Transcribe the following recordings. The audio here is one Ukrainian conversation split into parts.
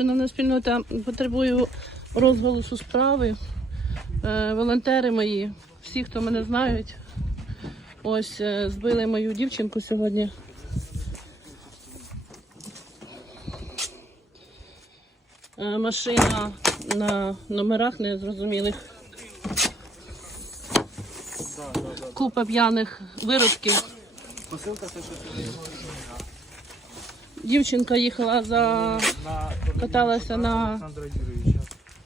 Шановна спільнота, потребую розголосу справи. Е, волонтери мої, всі, хто мене знають, ось е, збили мою дівчинку сьогодні. Е, машина на номерах незрозумілих. Купа п'яних виродків. Дівчинка їхала за каталася на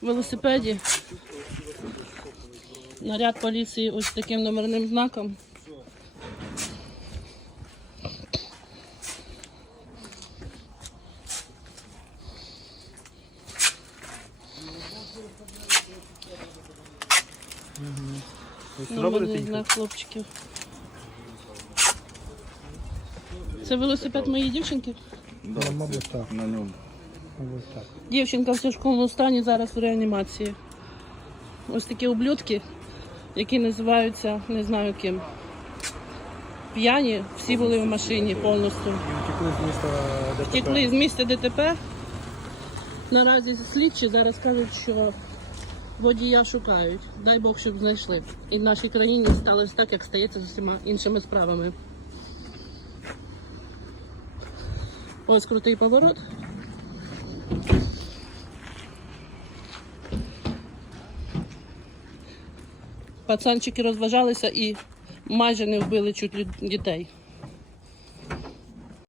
велосипеді. Наряд поліції ось таким номерним знаком. Номерний знак хлопчиків. Це велосипед моєї дівчинки? Да, мабуть, так. На ньому. Мабуть, так. Дівчинка в тяжкому стані зараз в реанімації. Ось такі ублюдки, які називаються не знаю ким. П'яні, всі були в машині повністю. Втекли з міста ДТП. Втекли з місця ДТП. Наразі слідчі зараз кажуть, що водія шукають. Дай Бог, щоб знайшли. І в нашій країні сталося так, як стається з усіма іншими справами. Ось крутий поворот. Пацанчики розважалися і майже не вбили чуть дітей.